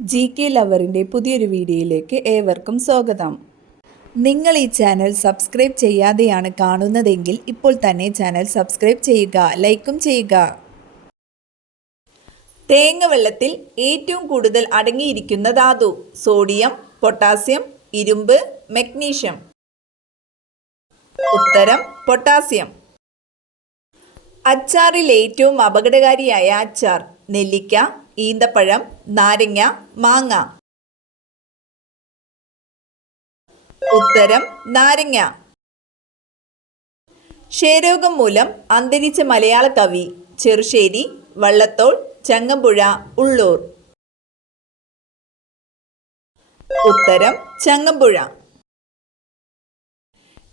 GK ലവറിൻ്റെ പുതിയൊരു വീഡിയോയിലേക്ക് ഏവർക്കും സ്വാഗതം. നിങ്ങൾ ഈ ചാനൽ സബ്സ്ക്രൈബ് ചെയ്യാതെയാണ് കാണുന്നതെങ്കിൽ ഇപ്പോൾ തന്നെ ചാനൽ സബ്സ്ക്രൈബ് ചെയ്യുക, ലൈക്കും ചെയ്യുക. തേങ്ങ വെള്ളത്തിൽ ഏറ്റവും കൂടുതൽ അടങ്ങിയിരിക്കുന്ന ധാതു: സോഡിയം, പൊട്ടാസ്യം, ഇരുമ്പ്, മഗ്നീഷ്യം. ഉത്തരം പൊട്ടാസ്യം. അച്ചാറിൽ ഏറ്റവും അപകടകാരിയായ അച്ചാർ: നെല്ലിക്ക, ഈന്തപ്പഴം, നാരങ്ങ, മാങ്ങ. ഉത്തരം നാരങ്ങ. ക്ഷയരോഗം മൂലം അന്തരിച്ച മലയാള കവി: ചെറുശ്ശേരി, വള്ളത്തോൾ, ചങ്ങമ്പുഴ, ഉള്ളൂർ. ഉത്തരം ചങ്ങമ്പുഴ.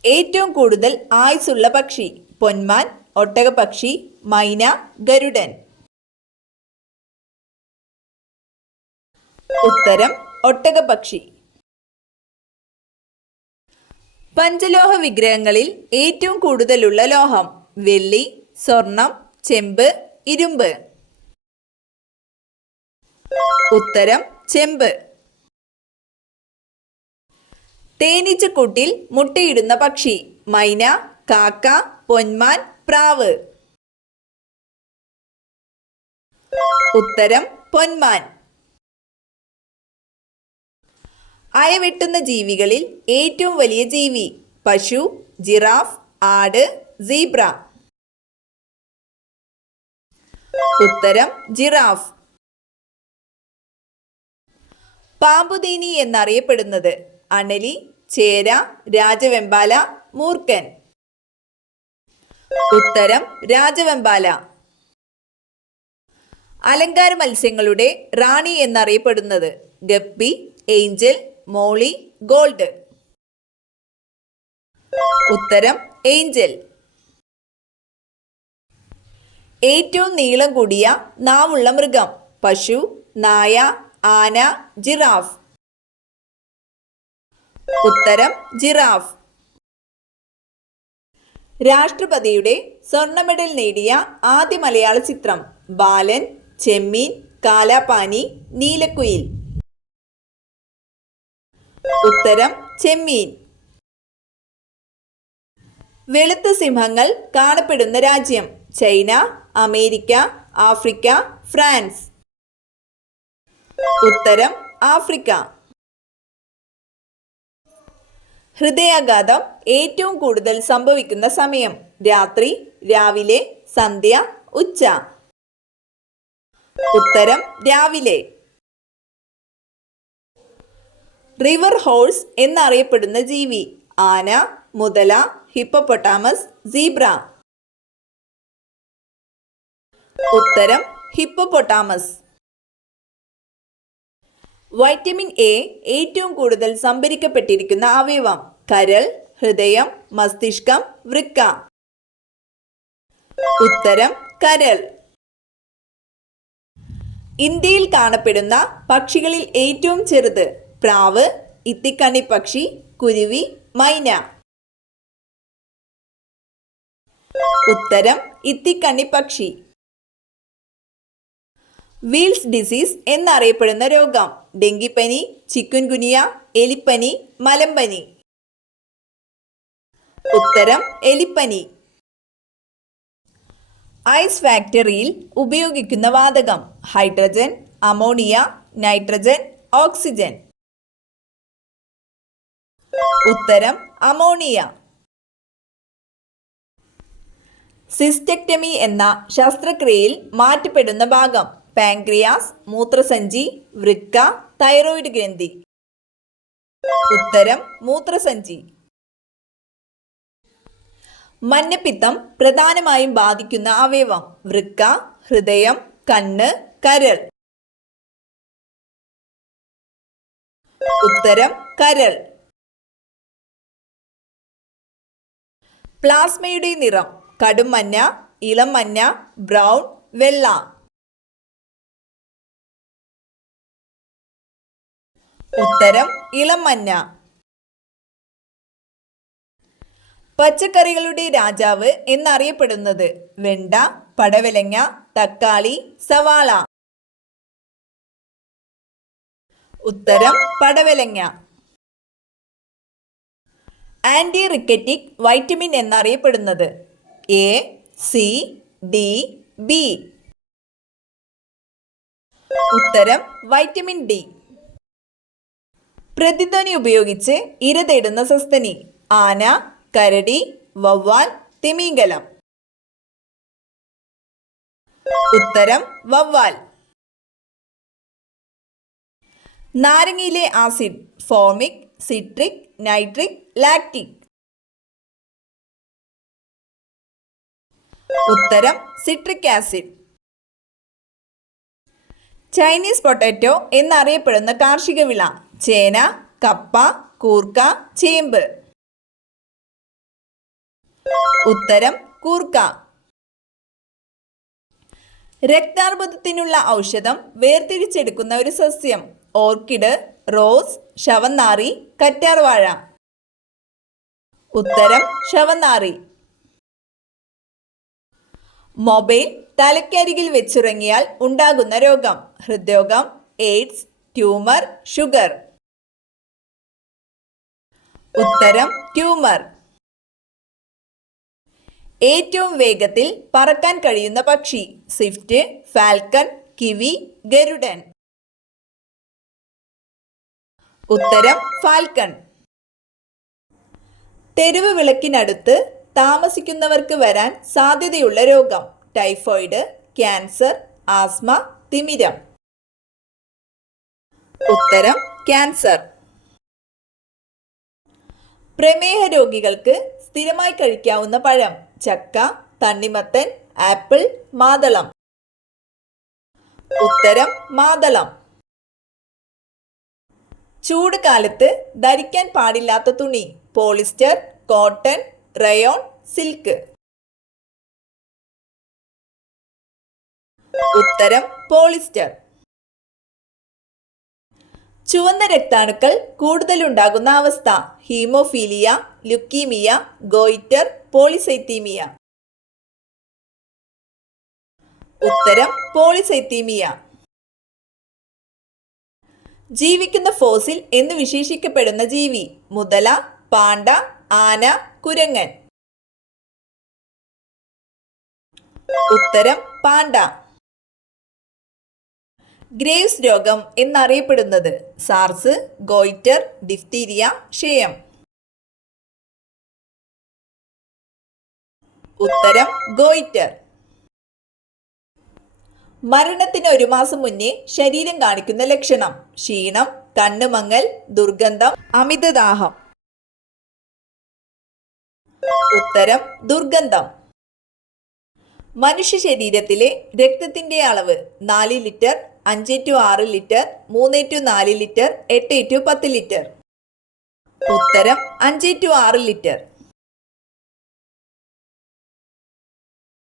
ഏറ്റവും കൂടുതൽ ആയുസ്സുള്ള പക്ഷി: പൊന്മാൻ, ഒട്ടകപ്പക്ഷി, മൈന, ഗരുഡൻ. ഉത്തരം ഒട്ടകപ്പക്ഷി. പഞ്ചലോഹ വിഗ്രഹങ്ങളിൽ ഏറ്റവും കൂടുതലുള്ള ലോഹം: വെള്ളി, സ്വർണം, ചെമ്പ്, ഇരുമ്പ്. ഉത്തരം ചെമ്പ്. തേനീച്ചക്കൂട്ടിൽ മുട്ടയിടുന്ന പക്ഷി: മൈന, കാക്ക, പൊന്മാൻ, പ്രാവ്. ഉത്തരം പൊന്മാൻ. അയവെട്ടുന്ന ജീവികളിൽ ഏറ്റവും വലിയ ജീവി: പശു, ജിറാഫ്, ആട്, സീബ്ര. ഉത്തരം ജിറാഫ്. പാമ്പുതീനി എന്നറിയപ്പെടുന്നത്: അണലി, ചേര, രാജവെമ്പാല, മൂർഖൻ. ഉത്തരം രാജവെമ്പാല. അലങ്കാര മത്സ്യങ്ങളുടെ റാണി എന്നറിയപ്പെടുന്നത്: ഗപ്പി, ഏഞ്ചൽ, മോളി, ഗോൾഡ്. ഉത്തരം ഏഞ്ചൽ. ഏറ്റവും നീളം കൂടിയ നാവുള്ള മൃഗം: പശു, നായ, ആന, ജിറാഫ്. ഉത്തരം ജിറാഫ്. രാഷ്ട്രപതിയുടെ സ്വർണ്ണ മെഡൽ നേടിയ ആദ്യ മലയാള ചിത്രം: ബാലൻ, ചെമ്മീൻ, കാലാപാനി, നീലക്കുയിൽ. ഉത്തരം ചെമ്മീൻ. വെളുത്ത സിംഹങ്ങൾ കാണപ്പെടുന്ന രാജ്യം: ചൈന, അമേരിക്ക, ആഫ്രിക്ക, ഫ്രാൻസ്. ഉത്തരം ആഫ്രിക്ക. ഹൃദയാഘാതം ഏറ്റവും കൂടുതൽ സംഭവിക്കുന്ന സമയം: രാത്രി, രാവിലെ, സന്ധ്യ, ഉച്ച. ഉത്തരം രാവിലെ. റിവർ ഹോഴ്സ് എന്നറിയപ്പെടുന്ന ജീവി: ആന, മുതല, ഹിപ്പോപ്പൊട്ടാമസ്, സീബ്ര. ഉത്തരം ഹിപ്പോപ്പൊട്ടാമസ്. വൈറ്റമിൻ എ ഏറ്റവും കൂടുതൽ സംഭരിക്കപ്പെട്ടിരിക്കുന്ന അവയവം: കരൾ, ഹൃദയം, മസ്തിഷ്കം, വൃക്ക. ഉത്തരം കരൾ. ഇന്ത്യയിൽ കാണപ്പെടുന്ന പക്ഷികളിൽ ഏറ്റവും ചെറുത്: പ്രാവ്, ഇത്തിക്കണ്ണി പക്ഷി, കുരുവി, മൈന. ഉത്തരം ഇത്തിക്കണ്ണി പക്ഷി. വീൽസ് ഡിസീസ് എന്നറിയപ്പെടുന്ന രോഗം: ഡെങ്കിപ്പനി, ചിക്കുൻഗുനിയ, എലിപ്പനി, മലമ്പനി. ഉത്തരം എലിപ്പനി. ഐസ് ഫാക്ടറിയിൽ ഉപയോഗിക്കുന്ന വാതകം: ഹൈഡ്രജൻ, അമോണിയ, നൈട്രജൻ, ഓക്സിജൻ. ഉത്തരം അമോണിയ. സിസ്റ്റെക്ടമി എന്ന ശസ്ത്രക്രിയയിൽ മാറ്റപ്പെടുന്ന ഭാഗം: പാൻക്രിയാസ്, മൂത്രസഞ്ചി, വൃക്ക, തൈറോയിഡ് ഗ്രന്ഥി. ഉത്തരം മൂത്രസഞ്ചി. മഞ്ഞപ്പിത്തം പ്രധാനമായും ബാധിക്കുന്ന അവയവം: വൃക്ക, ഹൃദയം, കണ്ണ്, കരൾ. ഉത്തരം കരൾ. പ്ലാസ്മയുടെ നിറം: കടും മഞ്ഞ, ഇളം മഞ്ഞ, ബ്രൗൺ, വെള്ള. ഉത്തരം ഇളം മഞ്ഞ. പച്ചക്കറികളുടെ രാജാവ് എന്നറിയപ്പെടുന്നത്: വെണ്ട, പടവലങ്ങ, തക്കാളി, സവാള. ഉത്തരം പടവലങ്ങ. ആന്റി റിക്കറ്റിക് വൈറ്റമിൻ എന്നറിയപ്പെടുന്നത്? A, C, D, B. ഉത്തരം വൈറ്റമിൻ ഡി. പ്രതിധ്വനി ഉപയോഗിച്ച് ഇര തേടുന്ന സസ്തനി? ആന, കരടി, വവ്വാൽ, തിമിംഗലം. ഉത്തരം വവ്വാൽ. നാരങ്ങയിലെ acid? Formic, citric, nitric, lactic. ഉത്തരം സിട്രിക് ആസിഡ്. ചൈനീസ് പൊട്ടാറ്റോ എന്നറിയപ്പെടുന്ന കാർഷിക വിള? ചേന, കപ്പ, കൂർക്ക, ചേമ്പ്. ഉത്തരം കൂർക്ക. രക്താർബുദത്തിനുള്ള ഔഷധം വേർതിരിച്ചെടുക്കുന്ന ഒരു സസ്യം? ഓർക്കിഡ്, റോസ്, ശവന്നാറി, കറ്റാർവാഴ. ഉത്തരം ശവന്നാറി. മൊബൈൽ തലക്കരികിൽ വെച്ചുറങ്ങിയാൽ ഉണ്ടാകുന്ന രോഗം? ഹൃദ്രോഗം, എയ്ഡ്സ്, ട്യൂമർ, ഷുഗർ. ഉത്തരം ട്യൂമർ. ഏറ്റവും വേഗത്തിൽ പറക്കാൻ കഴിയുന്ന പക്ഷി? സ്വിഫ്റ്റ്, ഫാൽക്കൺ, കിവി, ഗരുഡൻ. ഉത്തരം ഫാൽക്കൺ. തെരുവ് വിളക്കിനടുത്ത് താമസിക്കുന്നവർക്ക് വരാൻ സാധ്യതയുള്ള രോഗം? ടൈഫോയിഡ്, ക്യാൻസർ, ആസ്മ, തിമിരം. ഉത്തരം ക്യാൻസർ. പ്രമേഹ രോഗികൾക്ക് സ്ഥിരമായി കഴിക്കാവുന്ന പഴം? ചക്ക, തണ്ണിമത്തൻ, ആപ്പിൾ, മാതളം. ഉത്തരം മാതളം. ചൂട് കാലത്ത് ധരിക്കാൻ പാടില്ലാത്ത തുണി? Polyester, cotton, rayon, silk. ഉത്തരം പോളിസ്റ്റർ. ചുവന്ന രക്താണുക്കൾ കൂടുതലുണ്ടാകുന്ന അവസ്ഥ? Haemophilia, leukaemia, goitre, polycythaemia. ഉത്തരം പോളിസൈത്തീമിയ. ജീവിക്കുന്ന ഫോസിൽ എന്ന് വിശേഷിക്കപ്പെടുന്ന ജീവി? മുതല, പാണ്ട, ആന, കുരങ്ങൻ. ഉത്തരം പാണ്ട. ഗ്രേവ്സ് രോഗം എന്നറിയപ്പെടുന്നത്? സാർസ്, ഗോയിറ്റർ, ഡിഫ്തീരിയ, ക്ഷയം. ഉത്തരം ഗോയിറ്റർ. മരണത്തിന് 1 മാസം മുന്നേ ശരീരം കാണിക്കുന്ന ലക്ഷണം? ക്ഷീണം, കണ്ണുമങ്ങൽ, ദുർഗന്ധം, അമിതദാഹം. ഉത്തരം ദുർഗന്ധം. മനുഷ്യ ശരീരത്തിലെ രക്തത്തിന്റെ അളവ്? 4 ലിറ്റർ, 5-6 ലിറ്റർ, 3-4 ലിറ്റർ, 8-10 ലിറ്റർ. ഉത്തരം 5-6 ലിറ്റർ.